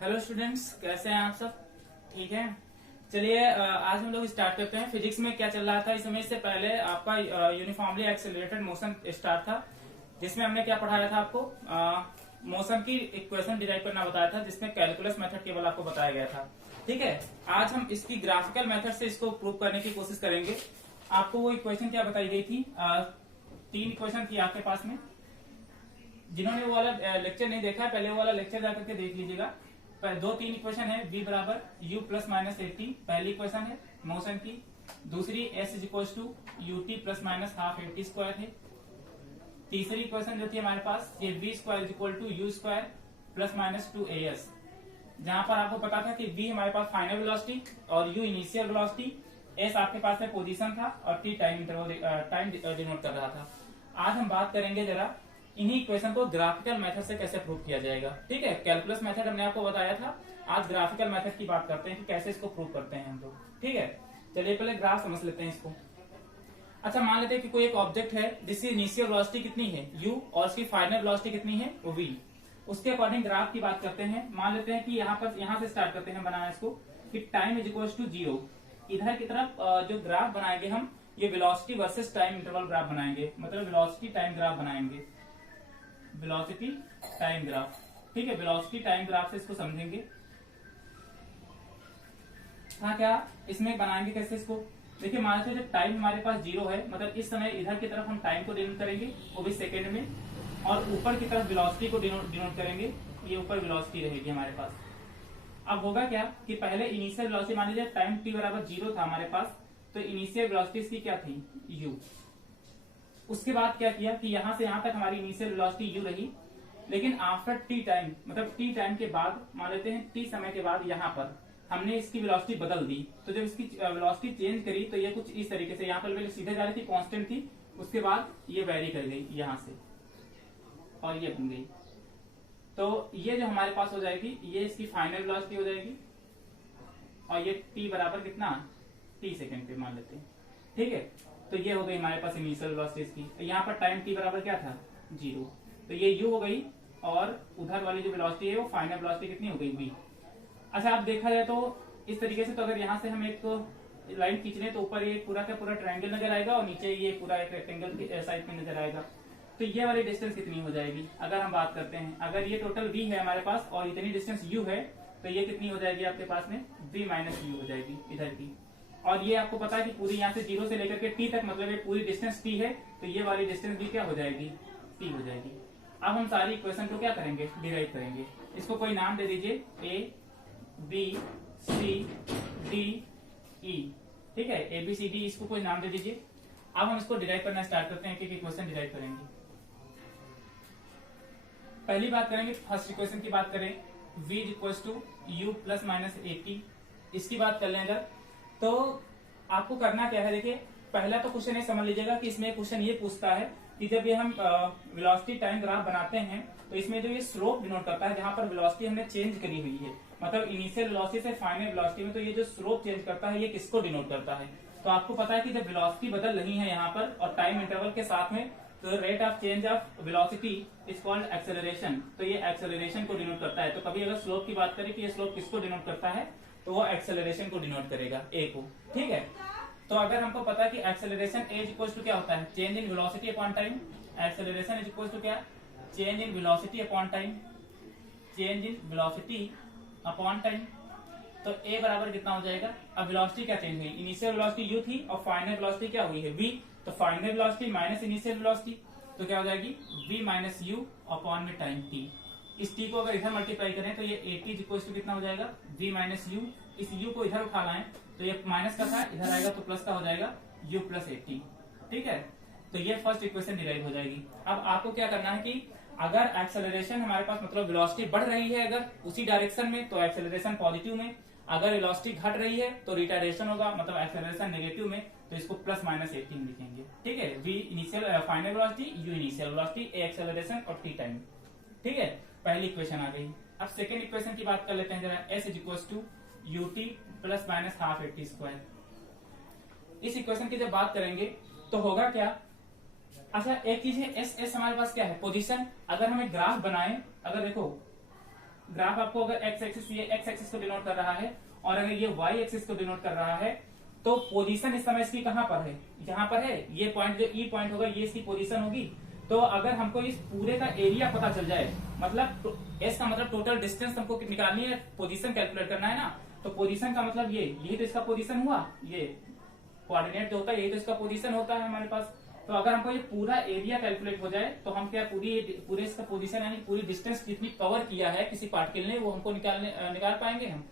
Hello students, कैसे हैं आप सब? ठीक है। चलिए आज हम लोग स्टार्ट करते हैं। फिजिक्स में क्या चल रहा था इस समय? इससे पहले आपका यूनिफॉर्मली एक्सेलरेटेड मोशन स्टार्ट था, जिसमें हमने क्या पढ़ाया था आपको? मोशन की इक्वेशन डिराइव करना बताया था, जिसमें कैलकुलस मेथड केवल आपको बताया गया था। ठीक है। आज हम इसकी ग्राफिकल मेथड से इसको प्रूव करने की कोशिश करेंगे। आपको वो इक्वेशन क्या बताई गई थी? 3 इक्वेशन थी आपके पास में। जिन्होंने वो वाला लेक्चर नहीं देखा है, पहले वो वाला लेक्चर जाकर के देख लीजिएगा। 2-3 इक्वेशन है। v बराबर u प्लस माइनस 80 पहली इक्वेशन है मोशन की। दूसरी s is equal to u t plus minus half a t square है। तीसरी इक्वेशन जो थी हमारे पास, ये v square is equal to u square plus minus 2as, जहां पर आपको पता था कि v हमारे पास फाइनल वेलोसिटी और u इनिशियल वेलोसिटी, s आपके पास में पोजीशन था और t टाइम डिनोट कर रहा था। आज हम बात करेंगे जरा इन्हीं इक्वेशन को ग्राफिकल मेथड से कैसे प्रूव किया जाएगा। ठीक है। कैलकुलस मेथड हमने आपको बताया था, आज ग्राफिकल मेथड की बात करते हैं कि कैसे इसको प्रूव करते हैं हम लोग। ठीक है। चलिए पहले ग्राफ समझ लेते हैं इसको। अच्छा, मान लेते हैं कि कोई एक ऑब्जेक्ट है जिसकी इनिशियल वेलोसिटी कितनी है u और उसकी फाइनल वेलोसिटी कितनी है वो v। उसके अकॉर्डिंग ग्राफ की बात करते हैं। मान लेते हैं कि यहाँ से स्टार्ट करते हैं बनाना इसको कि टाइम इज इक्वल टू 0। इधर की तरफ जो ग्राफ बनाएंगे हम, ये velocity versus time interval graph बनाएंगे, मतलब वेलोसिटी टाइम ग्राफ बनाएंगे। Velocity time graph. ठीक है। वेलोसिटी टाइम ग्राफ से इसको समझेंगे। हाँ, क्या इसमें बनाएंगे कैसे इसको? देखिए, मान लीजिए जब टाइम हमारे पास 0 है, मतलब इस समय इधर की तरफ हम टाइम को डिनोट करेंगे, वो भी सेकेंड में, और ऊपर की तरफ वेलोसिटी को डिनोट करेंगे। ये ऊपर वेलोसिटी रहेगी हमारे पास। अब होगा क्या कि पहले इनिशियल वेलोसिटी, मान लीजिए टाइम t बराबर 0 था हमारे पास, तो इनिशियल वेलोसिटी इसकी क्या थी? u। उसके बाद क्या किया कि यहां से यहां तक हमारी इनिशियल वेलोसिटी u रही, लेकिन आफ्टर टी टाइम, मतलब टी टाइम के बाद, मान लेते हैं टी समय के बाद, यहाँ पर हमने इसकी वेलोसिटी बदल दी। तो जब इसकी वेलोसिटी चेंज करी तो ये कुछ इस तरीके से, यहाँ पर पहले सीधे जा रही थी, कांस्टेंट थी, उसके बाद ये वेरी कर गई यहाँ से और ये बन गई। तो ये जो हमारे पास हो जाएगी, ये इसकी फाइनल वेलोसिटी हो जाएगी, और ये टी बराबर कितना? टी सेकेंड पे मान लेते हैं। ठीक है। तो ये हो गई हमारे पास इनिशियल वेलोसिटी इसकी। यहाँ पर टाइम टी बराबर क्या था? 0। तो ये u हो गई, और उधर वाली जो वेलोसिटी है वो फाइनल वेलोसिटी कितनी हो गई? v। अच्छा, आप देखा जाए तो इस तरीके से, तो अगर यहाँ से हम एक लाइन खींच रहे तो ऊपर ये पूरा का पूरा ट्रायंगल नजर आएगा, और नीचे ये पूरा एक रेक्टेंगल के साइड में नजर आएगा। तो ये वाली डिस्टेंस कितनी हो जाएगी? अगर हम बात करते हैं, अगर ये टोटल v है हमारे पास और इतनी डिस्टेंस u है, तो ये कितनी हो जाएगी आपके पास में? v माइनस u हो जाएगी इधर की। और ये आपको पता है कि पूरी यहाँ से 0 से लेकर के t तक, मतलब ये पूरी डिस्टेंस t है, तो ये वाली डिस्टेंस भी क्या हो जाएगी? t हो जाएगी। अब हम सारी इक्वेशन को क्या करेंगे? डिराइव करेंगे। इसको कोई नाम दे दीजिए, a b c d e। ठीक है, a b c d, इसको कोई नाम दे दीजिए। अब हम इसको डिराइव करना स्टार्ट करते हैं, एक इक्वेशन डिराइव करेंगे। पहली बात करेंगे, फर्स्ट इक्वेशन की बात करें, v is equal to u plus minus 80। इसकी बात कर लें अगर, तो आपको करना क्या है? देखिए, पहला तो क्वेश्चन ये समझ लीजिएगा कि इसमें क्वेश्चन ये पूछता है कि जब ये हम वेलोसिटी टाइम ग्राफ बनाते हैं, तो इसमें जो ये स्लोप डिनोट करता है, जहां पर वेलोसिटी हमने चेंज करी हुई है, मतलब इनिशियल वेलोसिटी से फाइनल वेलोसिटी में, तो ये जो स्लोप चेंज करता है ये किसको डिनोट करता है? तो आपको पता है कि जब वेलोसिटी बदल रही है यहाँ पर और टाइम इंटरवल के साथ में, तो rate of change of velocity is called acceleration. तो ये एक्सेलरेशन को डिनोट करता है। तो कभी अगर स्लोप की बात करें कि ये स्लोप किसको डिनोट करता है, तो वो एक्सेलरेशन को डिनोट करेगा, ए को। ठीक है। तो अगर हमको पता है कि acceleration a is equal to क्या होता है? Change in velocity upon time. Acceleration is equal to क्या? Change in velocity upon time. Change in velocity upon time. तो ए बराबर कितना हो जाएगा? अब वेलोसिटी क्या चेंज हुई? इनिशियल वेलोसिटी u थी और फाइनल वेलोसिटी क्या हुई है? v। तो final velocity minus initial velocity, तो क्या हो जाएगी? v माइनस यू अपॉन में टाइम t। इस t को अगर इधर मल्टीप्लाई करें तो ये 80 इज इक्वल टू कितना हो जाएगा? v minus you. इस u को इधर उठा लाएं तो ये माइनस का था, इधर आएगा तो प्लस का हो जाएगा, u प्लस 80। ठीक है। तो ये फर्स्ट इक्वेशन डिराइव हो जाएगी। अब आपको क्या करना है कि अगर एक्सेलरेशन हमारे पास, मतलब वेलोसिटी बढ़ रही है अगर उसी डायरेक्शन में, तो एक्सेलरेशन पॉजिटिव में। अगर वेलोसिटी घट रही है तो रिटार्डेशन होगा, मतलब एक्सेलरेशन नेगेटिव में, तो इसको प्लस माइनस 18 लिखेंगे। ठीक है। v initial final velocity, u initial velocity, a acceleration और t टाइम। ठीक है। पहली इक्वेशन आ गई। अब सेकेंड इक्वेशन की बात कर लेते हैं जरा, s is equal to u t plus minus half a t square. इस इक्वेशन की जब बात करेंगे तो होगा क्या? अच्छा, एक चीज है, एस हमारे पास क्या है? पोजीशन। अगर हम एक ग्राफ बनाए, अगर देखो ग्राफ आपको अगर एक्स एक्सिस, ये एक्स एक्सिस को डिनोट कर रहा है और अगर ये वाई एक्सिस को डिनोट कर रहा है, तो पोजीशन इस समय इसकी कहां पर है, यहाँ पर है। ये पॉइंट जो ई पॉइंट होगा ये इसकी पोजीशन होगी। तो अगर हमको इस पूरे का एरिया पता चल जाए, मतलब एस का मतलब टोटल डिस्टेंस हमको निकालनी है, पोजीशन कैलकुलेट करना है ना, तो पोजीशन का मतलब यही तो इसका पोजीशन हुआ, ये कोऑर्डिनेट जो होता है यही तो इसका पोजीशन होता है हमारे पास। तो अगर हमको ये पूरा एरिया कैलकुलेट हो जाए तो हम क्या पूरे इसका पोजीशन यानी पूरी डिस्टेंस जितनी कवर किया है किसी पार्टिकल ने, वो हमको निकाल पाएंगे हम।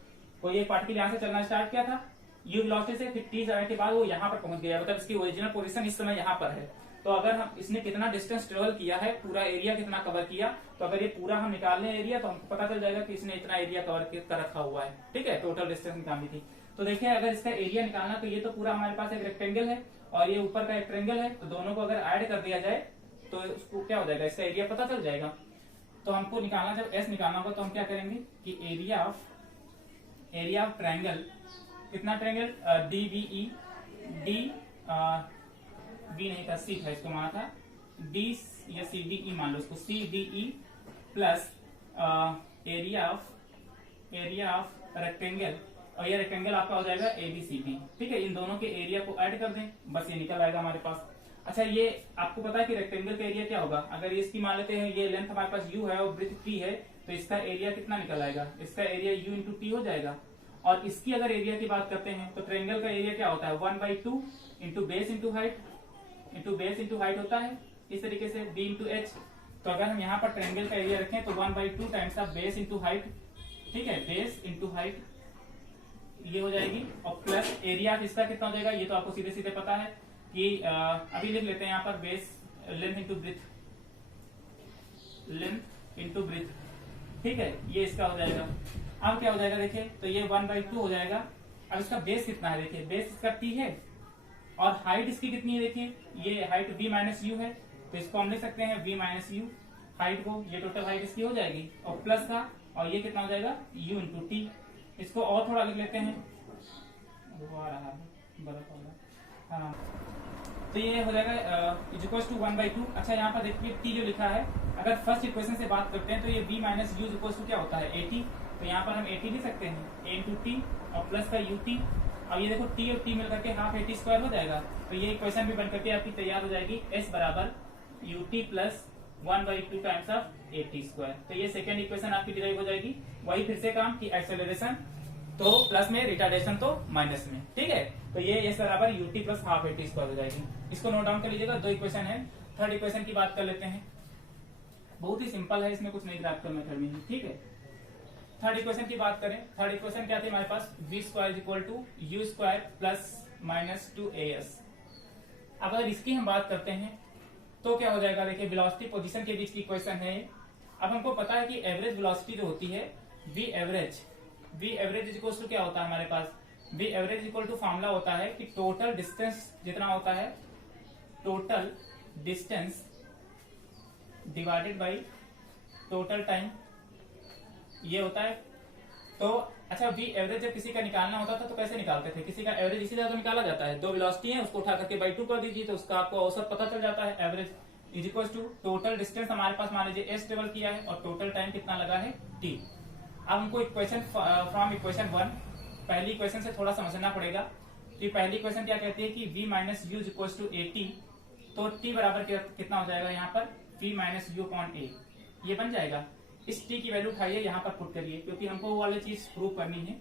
कोई एक पार्टिकल यहाँ से चलना स्टार्ट किया था यू वेलोसिटी से, फिर टी जाने के बाद वो यहाँ पर पहुंच गया, मतलब इसकी ओरिजिनल पोजीशन इस समय यहाँ पर है। तो अगर हम इसने कितना डिस्टेंस ट्रेवल किया है, पूरा एरिया कितना कवर किया, तो अगर ये पूरा हम निकाल लें एरिया तो हमको पता चल जाएगा कि इसने इतना एरिया कवर कर रखा हुआ है। ठीक है, टोटल डिस्टेंस निकालनी थी। तो देखिए अगर इसका एरिया निकालना, तो ये तो पूरा हमारे पास एक रेक्टेंगल है और ये ऊपर का एक ट्रेंगल है, तो दोनों को अगर ऐड कर दिया जाए तो उसको क्या हो जाएगा, इसका एरिया पता चल जाएगा। तो हमको निकालना, जब एस निकालना होगा तो हम क्या करेंगे कि एरिया ऑफ ट्रायंगल, कितना triangle, D B E, D B नहीं था, सी था, इसको माना था डी या सी डी ई, मान लो इसको C D E plus area of rectangle, और ये रेक्टेंगल आपका हो जाएगा एबीसीडी। ठीक है, इन दोनों के एरिया को ऐड कर दें, बस ये निकल आएगा हमारे पास। अच्छा, ये आपको पता है कि रेक्टेंगल का एरिया क्या होगा, अगर इसकी मान लेते हैं ये लेंथ हमारे पास u है और ब्रेथ t है, तो इसका एरिया कितना निकल आएगा, इसका एरिया u इंटू टी हो जाएगा। और इसकी अगर एरिया की बात करते हैं तो ट्रायंगल का एरिया क्या होता है, 1/2 इंटू बेस इंटू हाइट होता है, इस तरीके से b इंटू एच। तो अगर हम यहाँ पर ट्रायंगल का एरिया रखें तो 1/2 times of base into height, ठीक है, बेस इंटू हाइट ये हो जाएगी, और प्लस एरिया इसका कितना हो जाएगा, ये तो आपको सीधे सीधे पता है कि अभी लिख लेते हैं यहाँ पर बेस लेंथ इंटू ब्रिथ, ठीक है, ये इसका हो जाएगा। अब क्या हो जाएगा देखिए, तो ये 1/2 हो जाएगा। अब इसका बेस कितना है, देखिए बेस इसका t है और हाइट इसकी कितनी है, देखिए ये हाइट v माइनस यू है, तो इसको हम लिख सकते हैं v माइनस यू हाइट को, ये टोटल हाइट इसकी हो जाएगी, और प्लस का, और ये कितना हो जाएगा u इंटू टी। इसको और थोड़ा लिख लेते हैं, हाँ, तो ये हो जाएगा इक्वल्स टू 1/2। अच्छा, यहाँ पर देखिए t जो लिखा है, अगर फर्स्ट इक्वेशन से बात करते हैं तो ये v minus u equals to क्या होता है 80, तो यहाँ पर हम 80 लिख सकते हैं, a इंटू टी और प्लस का ut। अब ये देखो t और t मिलकर के हाफ 80 स्क्वायर हो जाएगा, तो ये इक्वेशन भी बनकर के आपकी तैयार हो जाएगी, s बराबर ut plus 1/2 times of 80 square. तो ये सेकेंड इक्वेशन आपकी डिराइव हो जाएगी। वही फिर से काम की एक्सेलरेशन तो प्लस में, रिटार्डेशन तो माइनस में, ठीक है। तो ये s बराबर ut प्लस हाफ 80 स्क्वायर हो जाएगी। इसको नोट डाउन कर लीजिएगा, दो इक्वेशन है। थर्ड इक्वेशन की बात कर लेते हैं, बहुत ही सिंपल है, इसमें कुछ नहीं ग्राफिकल मेथड में, ठीक है। थर्ड इक्वेशन की बात करें, थर्ड इक्वेशन क्या थी हमारे पास, v square equal to u square plus minus 2as। अब अगर इसकी हम बात करते हैं तो क्या हो जाएगा, देखिए वेलोसिटी पोजीशन के बीच की इक्वेशन है। अब हमको पता है कि एवरेज वेलोसिटी जो होती है v एवरेज इक्वल टू क्या होता है हमारे पास, v average equal to formula होता है कि टोटल डिस्टेंस जितना होता है, total distance divided by total time, ये होता है। तो अच्छा, v एवरेज जब किसी का निकालना होता था तो कैसे निकालते थे, किसी का एवरेज इसी तरह तो निकाला जाता है, दो वेलोसिटी है उसको उठा करके बाई 2 कर दीजिए, तो उसका आपको औसत पता चल जाता है। Average is equal to total distance हमारे पास मान लीजिए s ट्रेवल किया है और टोटल टाइम कितना लगा है t। अब हमको इक्वेशन फ्रॉम इक्वेशन 1, पहली इक्वेशन से थोड़ा समझना पड़ेगा कि पहली इक्वेशन क्या कहती है कि v minus u equal to a t, तो t बराबर कितना हो जाएगा यहाँ पर v minus u upon a, ये बन जाएगा। इस t की वैल्यू उठाइए यहाँ पर पुट करिए, क्योंकि हमको वो वाली चीज प्रूव करनी है।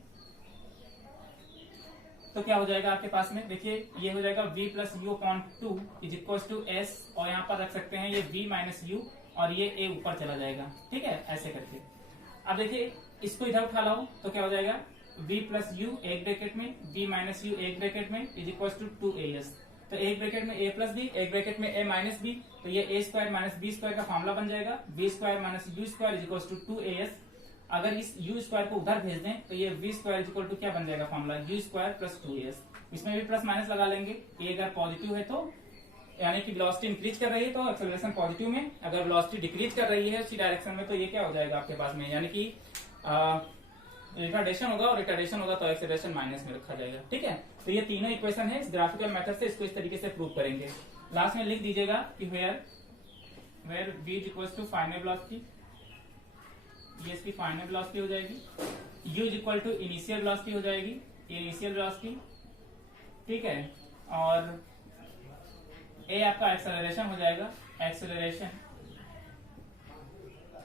तो क्या हो जाएगा आपके पास में, देखिए ये हो जाएगा v plus u upon 2 is equal to s, और यहाँ पर रख सकते हैं ये v माइनस यू और ये a ऊपर चला जाएगा, ठीक है, ऐसे करके। अब देखिए इसको इधर उठा लाओ तो क्या हो जाएगा, v प्लस यू एक ब्रैकेट में, v माइनस यू एक ब्रैकेट में इज इक्वल टू 2as। तो एक ब्रैकेट में a प्लस बी, एक ब्रैकेट में a माइनस बी, तो ये a square minus b square का फॉर्मूला बन जाएगा, v square minus u square is equal to 2as। अगर इस u स्क्वायर को उधर भेज दें तो ये v square is equal to क्या बन जाएगा formula, u square plus 2as। इसमें भी प्लस माइनस लगा लेंगे, a अगर पॉजिटिव है तो यानी कि वेलोसिटी इंक्रीज कर रही है तो एक्सेलरेशन पॉजिटिव में, अगर वेलोसिटी डिक्रीज कर रही है उसी डायरेक्शन में तो ये क्या हो जाएगा आपके पास में, यानी कि रिटार्डेशन होगा, और रिटार्डेशन होगा तो एक्सेलरेशन माइनस में रखा जाएगा, ठीक है। तो ये तीनों इक्वेशन है, इस ग्राफिकल मेथड से इसको इस तरीके से प्रूव करेंगे। लास्ट में लिख दीजिएगा कि where v is equal to final velocity, ये इसकी फाइनल वेलोसिटी हो जाएगी, u is equal to initial velocity हो जाएगी, इनिशियल वेलोसिटी, ठीक है, और a आपका एक्सेलरेशन हो जाएगा, एक्सेलरेशन,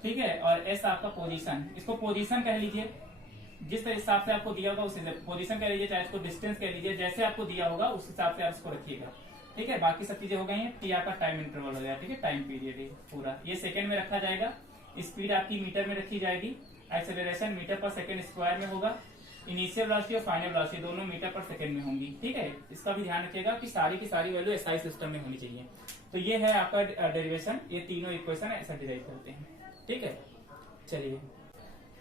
ठीक है, और s आपका पोजीशन, इसको पोजीशन कह लीजिए, जिस हिसाब से आपको दिया होगा उस पोजीशन कह लीजिए, चाहे इसको डिस्टेंस कह लीजिए, जैसे आपको दिया होगा उस हिसाब से आप इसको रखिएगा, ठीक है। बाकी सब चीजें हो गई हैं, टी आपका टाइम इंटरवल हो जाएगा, ठीक है, टाइम पीरियड पूरा ये सेकंड में रखा जाएगा, स्पीड आपकी मीटर में रखी जाएगी, एक्सेलरेशन मीटर पर सेकंड स्क्वायर में होगा, इनिशियल वेलोसिटी और फाइनल वेलोसिटी दोनों मीटर पर सेकंड में होंगी, ठीक है। इसका भी ध्यान रखिएगा कि सारी की सारी वैल्यू एसआई सिस्टम में होनी चाहिए। तो ये है आपका डेरिवेशन, ये तीनों इक्वेशन ऐसा डिराइव करते हैं, ठीक है। चलिए,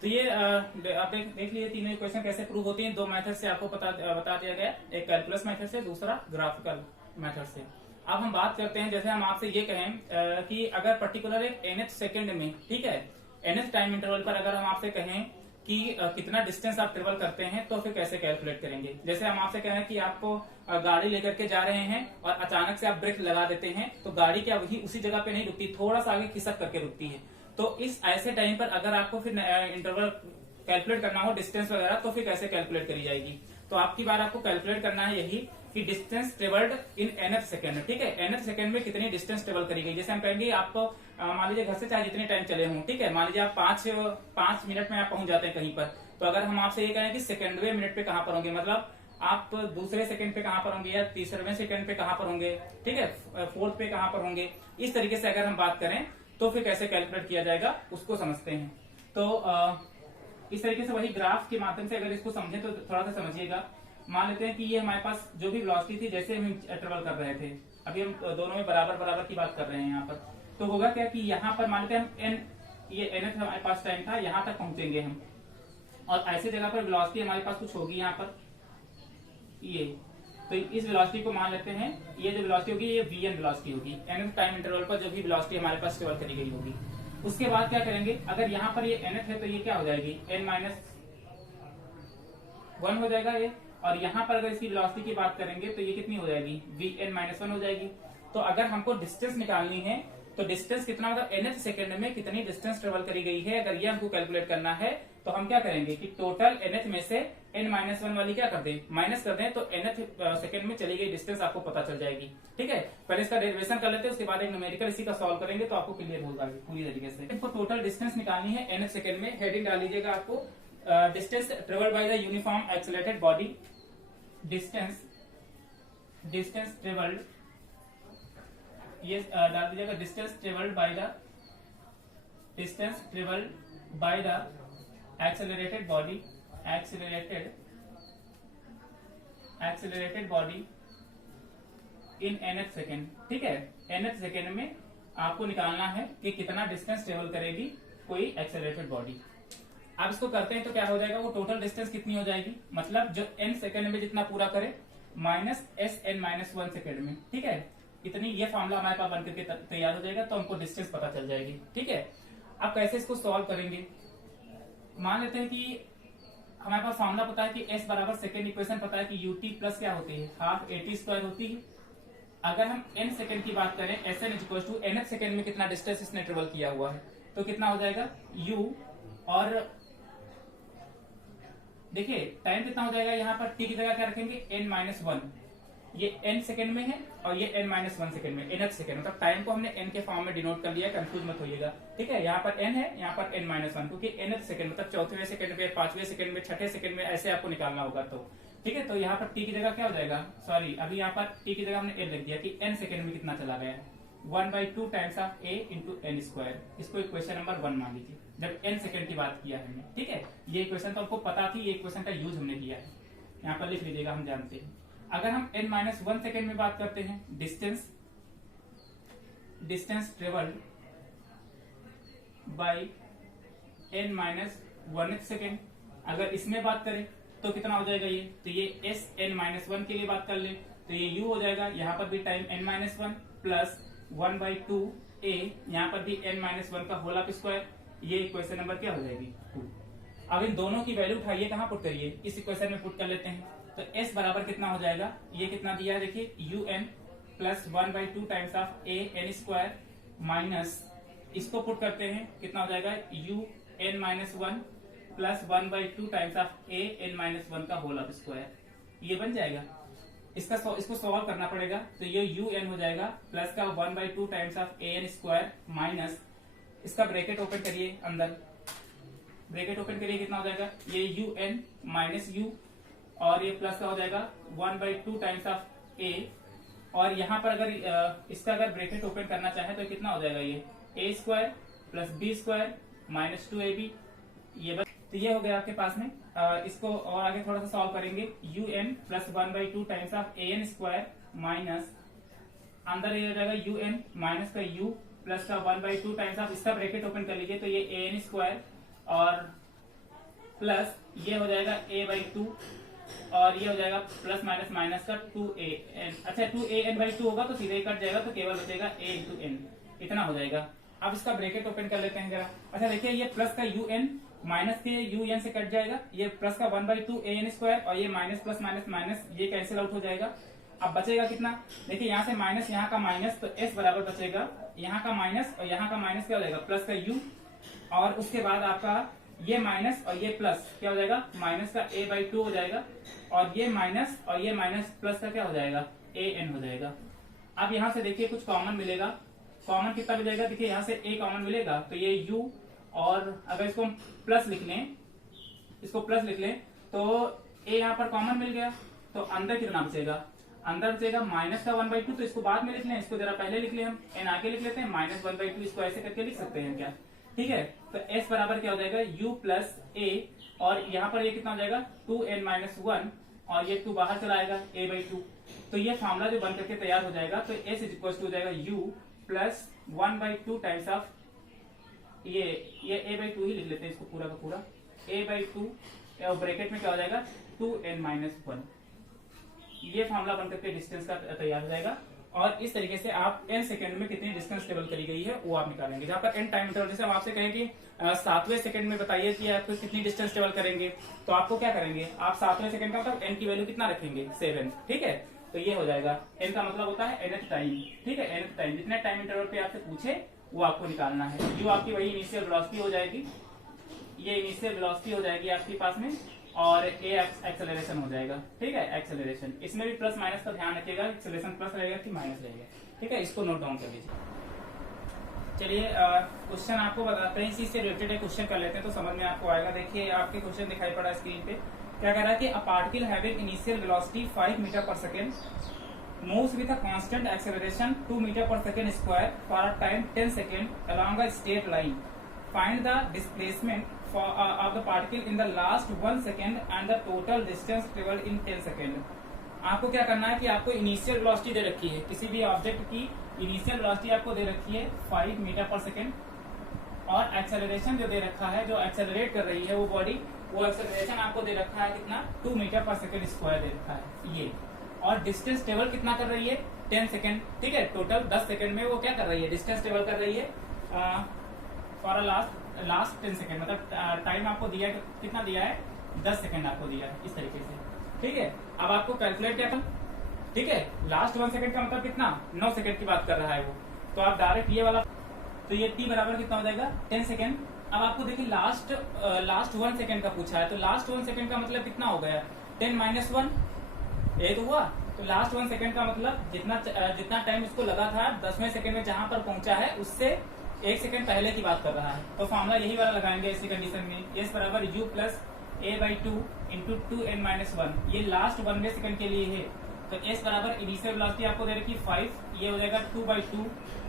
तो ये आप देख लीजिए तीनों इक्वेशन कैसे प्रूव होती हैं। दो मेथड से आपको बता दिया गया, एक कैलकुलस मेथड से, दूसरा ग्राफिकल मेथड से। अब हम बात करते हैं, जैसे हम आपसे ये कहें कि अगर पर्टिकुलर एक nth सेकंड में, ठीक है, nth टाइम इंटरवल पर अगर हम आपसे कहें कि कितना डिस्टेंस आप ट्रेवल करते हैं, तो फिर कैसे कैलकुलेट करेंगे। जैसे हम आपसे कहें कि आपको गाड़ी लेकर के जा रहे हैं और अचानक से आप ब्रेक लगा देते हैं, तो गाड़ी क्या वही उसी जगह पे नहीं रुकती, थोड़ा सा आगे खिसक करके रुकती है। तो इस ऐसे टाइम पर अगर आपको फिर इंटरवल कैलकुलेट करना हो, डिस्टेंस वगैरह, तो फिर कैसे कैलकुलेट करी जाएगी। तो आपकी बार आपको कैलकुलेट करना है यही कि distance travelled in nth second, ठीक है, nth सेकंड में कितनी डिस्टेंस ट्रेवल करी गई। जैसे हम कहेंगे आपको मान लीजिए घर से चाहे जितने टाइम चले हों, ठीक है, मान लीजिए आप 5 मिनट में आप पहुंच जाते हैं कहीं पर, तो अगर हम आपसे ये कहें कि सेकंडवे मिनट पे कहां पर होंगे, मतलब आप दूसरे सेकंड पे कहां पर होंगे या तीसरे सेकंड पे कहां पर होंगे, ठीक है, फोर्थ पे कहां पर होंगे, इस तरीके से अगर हम बात करें तो फिर कैसे कैलकुलेट किया जाएगा उसको समझते हैं। तो इस तरीके से वही ग्राफ के माध्यम से अगर इसको समझे तो थोड़ा सा समझिएगा। मान लेते हैं कि ये हमारे पास जो भी वेलोसिटी थी, जैसे हम ट्रेवल कर रहे थे, अभी हम दोनों में बराबर बराबर की बात कर रहे हैं यहाँ पर, तो होगा क्या कि यहाँ पर मान लेते हैं हम ये nth हमारे पास टाइम था, यहाँ तक पहुंचेंगे हम, और ऐसी जगह पर वेलोसिटी हमारे पास कुछ होगी यहाँ पर ये, तो इस वेलोसिटी को मान लेते हैं, ये जो वेलोसिटी होगी ये vn वेलोसिटी होगी, nth टाइम इंटरवल पर जो भी वेलोसिटी हमारे पास ट्रेवल करी गई होगी। उसके बाद क्या करेंगे, अगर यहाँ पर ये nth है तो ये क्या हो जाएगी, n-1 हो जाएगा ये, और यहाँ पर अगर इसकी वेलोसिटी की बात करेंगे तो ये कितनी हो जाएगी, vn-1 हो जाएगी। तो अगर हमको डिस्टेंस निकालनी है तो डिस्टेंस कितना, मतलब nth सेकंड में कितनी डिस्टेंस ट्रेवल करी गई है, अगर ये हमको कैलकुलेट करना है तो हम क्या करेंगे कि टोटल nth में से n-1 वाली क्या कर दें, माइनस कर दें, तो nth सेकंड में चली गई डिस्टेंस आपको पता चल जाएगी, ठीक है। पहले इसका डेरिवेशन कर लेते हैं, उसके बाद एक न्यूमेरिकल इसी का सॉल्व करेंगे तो आपको क्लियर होगा पूरी तरीके से। इनको टोटल डिस्टेंस निकालनी है nth सेकंड में, हेडिंग डाल लीजिएगा आपको, distance travelled by the uniform accelerated body, distance travelled, ये डाल दीजिएगा, distance travelled by the accelerated body in nth second, ठीक है। nth सेकेंड में आपको निकालना है कि कितना डिस्टेंस ट्रेवल करेगी कोई एक्सेलरेटेड बॉडी। अब इसको करते हैं तो क्या हो जाएगा, वो टोटल डिस्टेंस कितनी हो जाएगी, मतलब जो n सेकेंड में जितना पूरा करे माइनस Sn-1 सेकेंड में, ठीक है, इतनी ये फॉर्मूला हमारे पास बनकर के तैयार हो जाएगा, तो हमको डिस्टेंस पता चल जाएगी, ठीक है। अब कैसे इसको सॉल्व करेंगे, मान लेते हैं कि हमारे पास फॉर्मूला पता है कि s बराबर सेकेंड इक्वेशन पता है कि ut प्लस क्या होती है, हाफ at स्क्वायर होती है। अगर हम n सेकेंड की बात करें, Sn equal to nth second में कितना डिस्टेंस इसने ट्रेवल किया हुआ है, तो कितना हो जाएगा u, और देखिए टाइम कितना हो जाएगा, यहाँ पर t की जगह क्या रखेंगे n-1, ये n सेकंड में है और ये n-1 सेकंड में, nth सेकंड, मतलब टाइम को हमने n के फॉर्म में डिनोट कर लिया, कंफ्यूज मत होइएगा, ठीक है। यहाँ पर n है, यहाँ पर n-1, क्योंकि nth सेकंड मतलब चौथे सेकंड में, पांचवें सेकंड में, छठे सेकंड में, ऐसे आपको निकालना होगा, तो ठीक है। तो यहाँ पर t की जगह क्या हो जाएगा, सॉरी अभी यहाँ पर t की जगह हमने n लिख दिया कि n सेकंड में कितना चला गया, 1/2 times of a into n square, इसको इक्वेशन नंबर 1 मान लीजिए, जब n सेकंड की बात किया हमने, ठीक है। ये इक्वेशन तो आपको पता थी, ये इक्वेशन का यूज हमने किया है, यहाँ पर लिख लीजिएगा, हम जानते हैं। अगर हम n-1 सेकेंड में बात करते हैं, distance travelled by n-1 second, अगर इसमें बात करें तो कितना हो जाएगा ये, तो ये Sn-1 के लिए बात कर ले तो ये u हो जाएगा, यहाँ पर भी टाइम n-1 प्लस 1/2 a, यहाँ पर भी n-1 का होल ऑफ स्क्वायर, ये इक्वेशन नंबर क्या हो जाएगी 2। अब इन दोनों की वैल्यू उठाइए, कहाँ पुट करिए, इस इक्वेशन में पुट कर लेते हैं, तो s बराबर कितना हो जाएगा, ये कितना दिया है देखिए un plus 1/2 times of a n square, minus इसको पुट करते हैं, कितना हो जाएगा u n minus one plus 1/2 times of a n minus one का होल ऑफ स्क्वायर, ये बन जाएगा। इसको सॉल्व करना पड़ेगा, तो ये un हो जाएगा प्लस का 1/2 times of a n square minus इसका ब्रैकेट ओपन करिए, अंदर ब्रैकेट ओपन करिए, कितना हो जाएगा ये un माइनस u और ये प्लस का हो जाएगा 1/2 टाइम्स ऑफ a, और यहाँ पर अगर इसका अगर ब्रैकेट ओपन करना चाहे तो कितना हो जाएगा ये a square plus b square minus 2ab, ये तो ये हो गया आपके पास में। इसको और आगे थोड़ा सा सॉल्व करेंगे, un plus 1/2 times of an square minus अंदर ये हो जाएगा un माइनस का u प्लस का 1/2 टाइम्स ऑफ इसका ब्रैकेट ओपन कर लीजिए, तो ये an स्क्वायर और प्लस ये हो जाएगा a/2 और ये हो जाएगा प्लस माइनस माइनस का 2an। अच्छा 2an/2 होगा तो सीधे कट जाएगा, तो केवल बचेगा a इंटू एन, इतना हो जाएगा। अब इसका ब्रैकेट ओपन कर लेते हैं जरा। अच्छा देखिए ये प्लस का un माइनस के un से कट जाएगा, ये प्लस का 1/2 an स्क्वायर और ये माइनस प्लस माइनस माइनस ये कैंसिल आउट हो जाएगा। अब बचेगा कितना, देखिए यहाँ से माइनस यहाँ का माइनस, तो s बराबर बचेगा यहाँ का माइनस और यहाँ का माइनस क्या हो जाएगा प्लस का u, और उसके बाद आपका ये माइनस और ये प्लस क्या हो जाएगा माइनस का a/2 हो जाएगा, और ये माइनस और ये माइनस प्लस का क्या हो जाएगा an हो जाएगा। अब यहाँ से देखिए कुछ कॉमन मिलेगा, कॉमन कितना मिलेगा, देखिए यहाँ से a कॉमन मिलेगा तो ये u, और अगर इसको प्लस लिख लें, इसको प्लस लिख लें तो a यहाँ पर कॉमन मिल गया, तो अंदर कितना बचेगा, अंदर बचेगा माइनस का 1/2, तो इसको बाद में लिख लें, इसको जरा पहले लिख लें, हम n आगे लिख लेते हैं, माइनस 1/2 इसको ऐसे करके लिख सकते हैं क्या, ठीक है। तो s बराबर क्या हो जाएगा u प्लस a, और यहाँ पर ये कितना हो जाएगा 2n माइनस 1, और ये 2 बाहर चला आएगा a/2, तो ये फॉर्मूला जो बन करके तैयार हो जाएगा, तो s इक्वल टू हो जाएगा u प्लस 1/2 टाइम्स ऑफ ये a/2 ही लिख लेते हैं इसको पूरा का पूरा, a/2 और ब्रैकेट में क्या हो जाएगा 2n माइनस 1, ये फॉर्मूला बनकर के डिस्टेंस का तैयार हो जाएगा। और इस तरीके से आप n सेकंड में कितनी डिस्टेंस ट्रेवल करी गई है वो आप निकालेंगे। जहां पर n टाइम इंटरवल, जैसे हम आपसे कहें कि 7वें सेकंड में बताइए कि आप कितनी डिस्टेंस ट्रेवल करेंगे, तो आपको क्या करेंगे, आप 7वें सेकंड का मतलब n की वैल्यू कितना रखेंगे 7, ठीक है। तो ये हो जाएगा n का मतलब होता है nth टाइम, ठीक है, nth टाइम, जितने टाइम इंटरवल पे आपसे पूछे वो आपको निकालना है। u आपकी वही इनिशियल वेलोसिटी हो जाएगी, ये इनिशियल वेलोसिटी हो जाएगी आपके पास में, और a एक्सेलरेशन हो जाएगा, ठीक है, एक्सेलरेशन। इसमें भी प्लस माइनस का ध्यान रखिएगा, एक्सेलरेशन प्लस रहेगा कि माइनस रहेगा, ठीक है, इसको नोट डाउन कर लीजिए। चलिए क्वेश्चन आपको बताते हैं, इसी से रिलेटेड एक क्वेश्चन कर लेते हैं तो समझ में आपको आएगा। देखिए आपके क्वेश्चन दिखाई पड़ा स्क्रीन पे, क्या कह रहा है कि a particle having initial velocity 5 meter per second moves with a constant acceleration 2 meter per second square for a time 10 second along a straight line. Find the displacement of the particle in the last 1 second and the total distance traveled in 10 second. आपको क्या करना है कि आपको initial velocity दे रखी है, किसी भी ऑब्जेक्ट की इनिशियल वेलोसिटी आपको दे रखी है 5 मीटर पर सेकेंड, और एक्सेलरेशन जो दे रखा है, जो एक्सेलरेट कर रही है वो बॉडी, वो एक्सेलरेशन आपको दे रखा है कितना 2 मीटर पर सेकेंड स्क्वायर दे रखा है ये, और डिस्टेंस ट्रेवल कितना कर रही है 10 सेकेंड, ठीक है, टोटल 10 सेकेंड में वो क्या कर रही है डिस्टेंस ट्रेवल कर रही है फॉर लास्ट 10 सेकेंड, मतलब टाइम आपको दिया कितना दिया है 10 सेकेंड आपको दिया है, इस तरीके से, ठीक है। अब आपको कैलकुलेट क्या था, ठीक है, लास्ट 1 सेकेंड का मतलब कितना 9 सेकेंड की बात कर रहा है वो, तो आप डायरेक्ट ये वाला, तो ये t बराबर कितना हो जाएगा 10 सेकेंड। अब आपको देखिए लास्ट 1 सेकेंड का पूछा है, तो लास्ट 1 सेकेंड का मतलब कितना हो गया 10 माइनस 1, ये तो हुआ। तो लास्ट 1 सेकेंड का मतलब जितना टाइम उसको लगा था 10वें सेकेंड में जहां पर पहुंचा है उससे 1 सेकेंड पहले की बात कर रहा है, तो फॉर्मूला यही वाला लगाएंगे ऐसी कंडीशन में, s बराबर u plus a/2 into 2n minus 1, ये लास्ट 1वें सेकेंड के लिए है। तो s बराबर इनिशियल वेलोसिटी आपको दे रखी 5, ये हो जाएगा 2/2,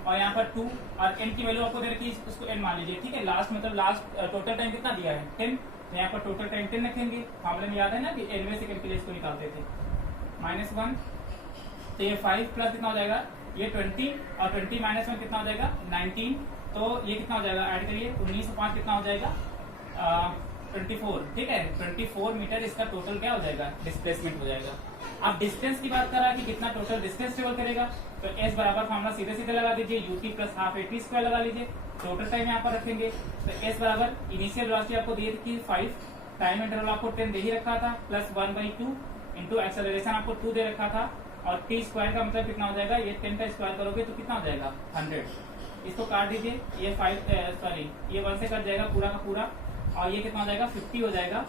और यहाँ पर 2, और n की वैल्यू आपको दे रखी उसको n मान लीजिए, ठीक है। लास्ट मतलब लास्ट टोटल टाइम कितना दिया है 10, तो यहाँ पर टोटल टाइम 10 रखेंगे। फॉर्मूले में याद है ना कि nवें सेकेंड के लिए इसको निकालते थे -1, तो ये 5 प्लस कितना हो जाएगा ये 20, और 20 माइनस 1 कितना हो जाएगा 19, तो ये कितना हो जाएगा ऐड करिए 19 5 कितना हो जाएगा 24, ठीक है, 24 मीटर इसका टोटल क्या हो जाएगा डिस्प्लेसमेंट हो जाएगा। अब डिस्टेंस की बात कर रहा है कि कितना टोटल डिस्टेंस ट्रेवल करेगा, तो s बराबर फॉर्मूला सीधे सीधे लगा दीजिए, ut plus half at square लगा लीजिए, टोटल टाइम यहाँ पर रखेंगे। तो s बराबर इनिशियल वेलोसिटी आपको दी थी 5, टाइम इंटरवल आपको 10 दे ही रखा था, प्लस 1/2 इंटू एक्सेलरेशन आपको 2 दे रखा था, और t स्क्वायर का मतलब कितना हो जाएगा, ये 10 का स्क्वायर करोगे तो कितना हो जाएगा 100, इसको काट दीजिए, ये 1 से कट जाएगा पूरा का पूरा, और ये कितना हो जाएगा 50 हो जाएगा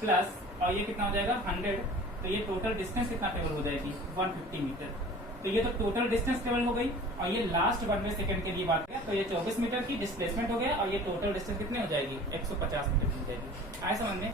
प्लस, और ये कितना हो जाएगा 100, तो ये टोटल डिस्टेंस कितना टेबल हो जाएगी 150 मीटर। तो ये तो टोटल डिस्टेंस टेबल हो गई, और ये लास्ट 1 सेकंड के लिए बात किया, तो ये 24 मीटर की डिस्प्लेसमेंट हो गया, और ये टोटल डिस्टेंस कितने हो जाएगी 150 मीटर की हो जाएगी। आए समझ में?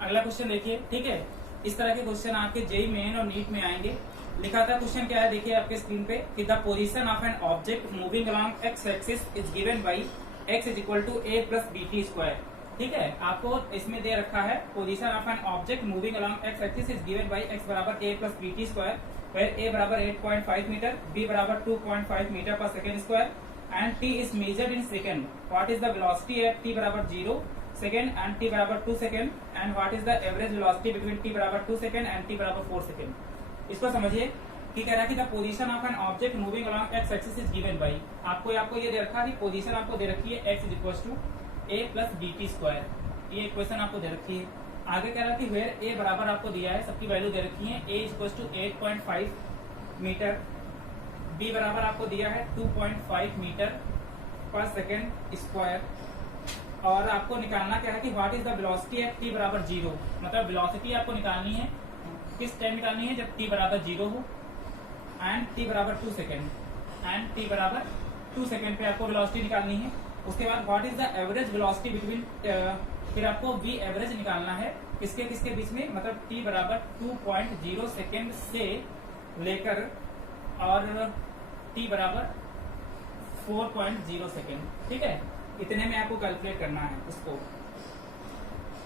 अगला क्वेश्चन देखिए, ठीक है। इस तरह के क्वेश्चन आपके जेईई मेन और नीट में आएंगे। लिखा था क्वेश्चन क्या है, देखिए आपके स्क्रीन पे कि the position of an object moving along x axis is given by x is equal to a plus b t square. ठीक है, आपको इसमें दे रखा है position of an object moving along x axis is given by x बराबर a plus b t square, where a बराबर 8.5 metre, b बराबर 2.5 metre per second square, and t is measured in second. What is the velocity at T बराबर 0 second and T बराबर 2 second, and what is the average velocity between T बराबर 2 second and T बराबर 4 second. इसको समझिए कि कह रहा है कि the position of an object moving along x axis is given by, आपको ये दे रखा है कि पोजीशन आपको दे रखी है x is equal to a plus b t square, ये इक्वेशन आपको दे रखी है। आगे कह रहा है कि वेयर ए बराबर आपको दिया है, सबकी वैल्यू दे रखी है, ए इक्वल टू 8.5 मीटर, बी बराबर आपको दिया है 2.5 मीटर पर सेकेंड स्क्वायर, और आपको निकालना क्या है कि what is the velocity at T बराबर 0, मतलब वेलोसिटी आपको निकालनी है किस टाइम निकालनी है, जब टी बराबर 0 हो, एंड टी बराबर 2 सेकेंड, एंड टी बराबर 2 सेकेंड पे आपको वेलोसिटी निकालनी है। उसके बाद what is the average velocity between, फिर आपको वी एवरेज निकालना है किसके किसके बीच में, मतलब टी बराबर 2.0 सेकेंड से लेकर और टी बराबर 4.0 सेकेंड। ठीक है, इतने में आपको कैलकुलेट करना है इसको।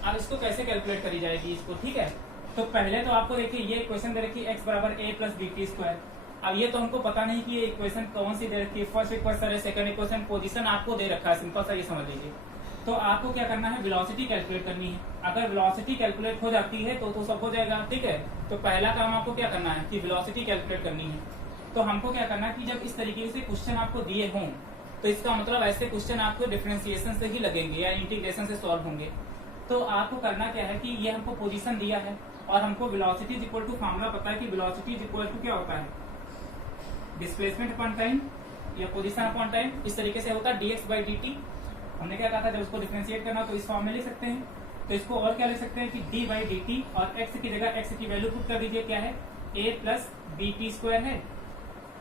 अब इसको कैसे कैलकुलेट करी जाएगी इसको, ठीक है। तो पहले तो आपको देखिए ये इक्वेशन दे रखी है एक्स बराबर a plus b t square. अब ये तो हमको पता नहीं कि ये इक्वेशन कौन सी दे रखी है, फर्स्ट इक्वेशन है, सेकंड इक्वेशन, पोजीशन आपको दे रखा है, सिंपल सा ये समझ लीजिए। तो आपको क्या करना है, वेलोसिटी कैलकुलेट करनी है। अगर वेलोसिटी कैलकुलेट हो जाती है तो सब हो जाएगा, ठीक है। तो पहला काम आपको क्या करना है कि वेलोसिटी कैलकुलेट करनी है। तो हमको क्या करना है कि जब इस तरीके से क्वेश्चन आपको दिए हों तो इसका मतलब ऐसे क्वेश्चन आपको डिफरेंशिएशन से ही लगेंगे या इंटीग्रेशन से सॉल्व होंगे। तो आपको करना क्या है कि ये हमको पोजीशन दिया है और हमको velocity is equal to formula पता है कि वेलोसिटी इज इक्वल टू क्या होता है, डिस्प्लेसमेंट अपॉन टाइम या पोजीशन अपॉन टाइम, इस तरीके से होता है dx बाई dt। हमने क्या कहा था, जब उसको डिफरेंशिएट करना तो इस फॉर्म में लिख सकते हैं। तो इसको और क्या लिख सकते हैं कि d बाई dt, और x की जगह x की वैल्यू पुट कर दीजिए, क्या है a plus b t square है।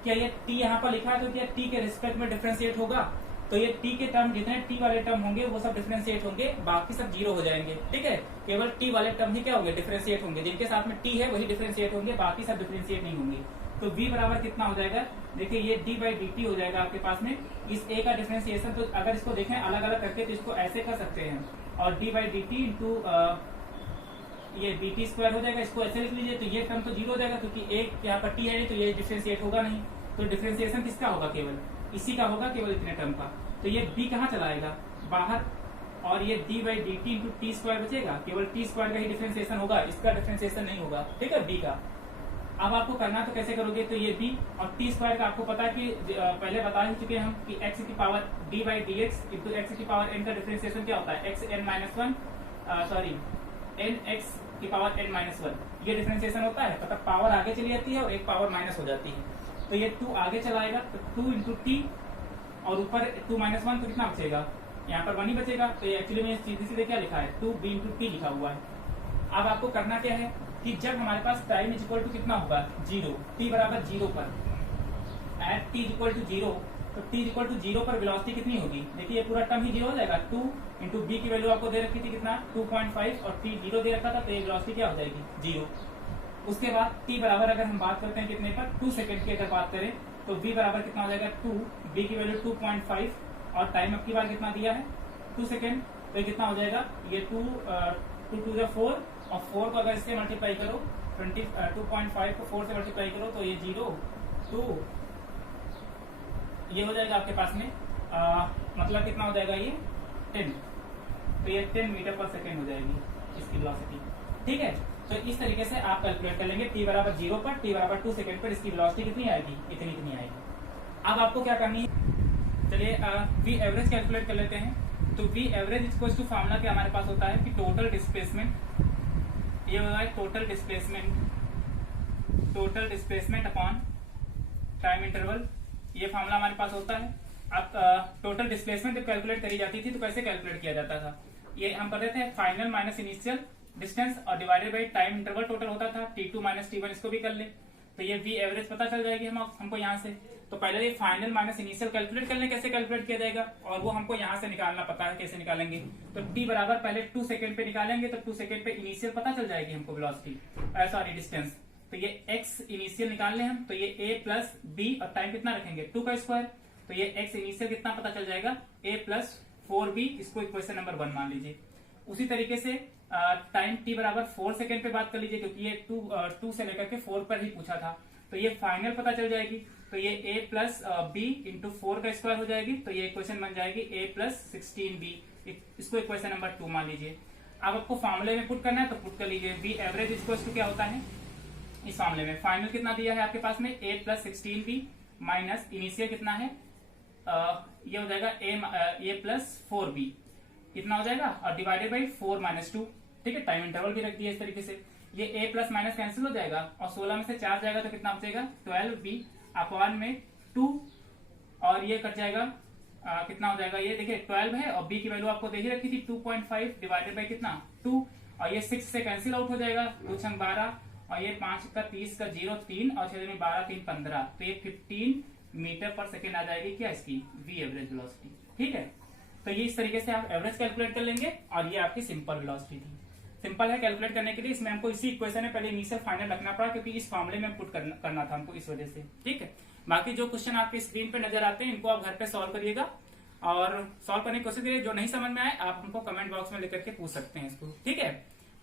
क्या ये t यहाँ पर लिखा है तो क्या t के रिस्पेक्ट में डिफरेंशिएट होगा, तो ये t के टर्म जितने t वाले टर्म होंगे वो सब डिफरेंशिएट होंगे, बाकी सब जीरो हो जाएंगे। ठीक है, केवल t वाले टर्म ही क्या होंगे, डिफरेंशिएट होंगे, जिनके साथ में t है वही डिफरेंशिएट होंगे, बाकी सब डिफरेंशिएट नहीं होंगे। तो v बराबर कितना हो जाएगा, देखिए ये d बाई dt हो जाएगा आपके पास में। इस a का डिफरेंशिएशन तो अगर इसको देखें अलग अलग करके तो इसको ऐसे कर सकते हैं, और d बाई dt इंटू ये बी टी स्क्वायर हो जाएगा, इसको ऐसे लिख लीजिए। तो ये टर्म तो जीरो हो जाएगा क्योंकि एक यहाँ पर t है तो ये डिफरेंशिएट होगा नहीं। तो डिफरेंशिएशन किसका होगा, केवल इसी का होगा, केवल इतने टर्म का। तो ये b कहाँ चला आएगा, बाहर, और ये d by D T into T square बचेगा, केवल टी स्क्वायर का ही डिफरेंशिएशन होगा, इसका डिफरेंशिएशन नहीं होगा। ठीक है, b का। अब आपको करना तो कैसे करोगे, तो ये b और टी स्क्वायर का आपको पता है कि पहले बता ही चुके हम कि x की power d by D x into x की पावर n का डिफरेंशिएशन क्या होता है, x n minus one, sorry n x की पावर n माइनस वन, ये डिफरेंशिएशन होता है। मतलब पावर आगे चली जाती है और एक पावर माइनस हो जाती है। तो ये 2 आगे चला आएगा, तो 2 इंटू टी और ऊपर 2 माइनस वन, तो कितना बचेगा, यहाँ पर 1 ही बचेगा। तो ये एक्चुअली में सीधे सीधे क्या लिखा है, 2b इंटू टी लिखा हुआ है। अब आपको करना क्या है कि जब हमारे पास टाइम इज इक्वल टू कितना होगा, 0, t बराबर 0 पर, एट t इक्वल टू 0, तो t इक्वल टू 0 पर वेलोसिटी कितनी होगी, देखिए ये पूरा टर्म ही 0 हो जाएगा। 2 इंटू बी की वैल्यू आपको दे रखी थी कितना, 2.5, और t 0 दे रखा था, तो ये वेलोसिटी क्या हो जाएगी, 0। उसके बाद t बराबर अगर हम बात करते हैं कितने पर, 2 सेकंड की अगर बात करें तो v बराबर कितना हो जाएगा 2, b की वैल्यू 2.5, और टाइम अब की बार कितना दिया है 2 सेकंड, तो ये कितना हो जाएगा, ये 2 टू द 4, और 4 को अगर इससे मल्टीप्लाई करो 2.5 को 4 से मल्टीप्लाई करो तो ये 0, 2, ये हो जाएगा आपके पास में मतलब कितना हो जाएगा ये 10, तो ये 10 मीटर पर सेकेंड हो जाएगी इसकी वेलोसिटी। ठीक है, तो इस तरीके से आप कैलकुलेट कर लेंगे t बराबर 0 पर, t बराबर 2 सेकंड पर इसकी वेलोसिटी कितनी आएगी, इतनी आएगी। अब आपको क्या करनी है, चलिए v एवरेज कैलकुलेट कर लेते हैं। तो v average equal to formula क्या हमारे पास होता है कि टोटल डिस्प्लेसमेंट, ये होगा total displacement upon time interval, ये फॉर्मूला हमारे पास होता है। अब टोटल डिस्प्लेसमेंट जब कैलकुलेट करी जाती थी तो कैसे कैलकुलेट किया जाता था, ये हम कर देते हैं फाइनल माइनस इनिशियल डिस्टेंस और divided by time interval total होता था, T2 माइनस T1 इसको भी कर ले तो ये V एवरेज पता चल जाएगी हमको यहाँ से। तो पहले ये फाइनल माइनस इनिशियल कैलकुलेट कर ले, कैसे कैलकुलेट किया जाएगा, और वो हमको यहाँ से निकालना पता है कैसे निकालेंगे। तो T बराबर पहले 2 सेकंड पे निकालेंगे तो 2 सेकंड पे इनिशियल पता चल जाएगी हमको वेलोसिटी, सॉरी डिस्टेंस। तो ये x इनिशियल निकाल ले हम, तो ये a प्लस बी और टाइम कितना रखेंगे 2 का स्क्वायर, तो ये x इनिशियल कितना पता चल जाएगा a प्लस 4b, इसको इक्वेशन नंबर 1 मान लीजिए। उसी तरीके से टाइम t बराबर 4 सेकंड पे बात कर लीजिए, क्योंकि ये 2 से लेकर के 4 पर ही पूछा था। तो ये फाइनल पता चल जाएगी, तो ये a प्लस बी इंटू 4 का स्क्वायर हो जाएगी, तो ये इक्वेशन बन जाएगी a प्लस 16b, इसको इक्वेशन नंबर 2 मान लीजिए। अब आपको फॉर्मूले में पुट करना है तो पुट कर लीजिए, v एवरेज इक्वल टू क्या होता है इस मामले में, फाइनल कितना दिया है आपके पास में a plus 16b minus initial कितना है ये हो जाएगा a प्लस 4b कितना हो जाएगा, और डिवाइडेड बाई 4 माइनस 2, ठीक है। टाइम इंटरवल भी रख दिया इस तरीके से, ये a प्लस माइनस कैंसिल हो जाएगा और 16 में से 4 जाएगा तो कितना बचेगा 12b अपॉन में 2, और ये कट जाएगा कितना हो जाएगा, ये देखिए 12 है और b की वैल्यू आपको दे ही रखी थी 2.5 डिवाइडेड बाई कितना 2, और ये 6 से कैंसिल आउट हो जाएगा, 2 छंग 12 और ये 5 का 30 का 0 3 और 6 में 12 3 15, तो ये 15 मीटर पर सेकेंड आ जाएगी क्या इसकी v एवरेज वेलोसिटी, ठीक है। तो ये इस तरीके से आप एवरेज कैलकुलेट कर लेंगे, और ये आपकी सिंपल वेलोसिटी थी। सिंपल है कैलकुलेट करने के लिए, इसमें हमको इसी इक्वेशन में पहले इनिशियल फाइनल रखना पड़ा, क्योंकि इस फॉर्मूले में पुट करना था हमको इस वजह से, ठीक है। बाकी जो क्वेश्चन आपकी स्क्रीन पे नजर आते हैं इनको आप घर पे सॉल्व करिएगा, और सॉल्व करने की कोशिश करिए। जो नहीं समझ में आए आप हमको कमेंट बॉक्स में लेकर के पूछ सकते हैं इसको, ठीक है।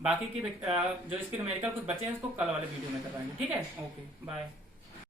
बाकी की जो इसके न्यूमेरिकल कुछ बचे हैं उसको कल वाले वीडियो में करवाएंगे, ठीक है। Okay bye.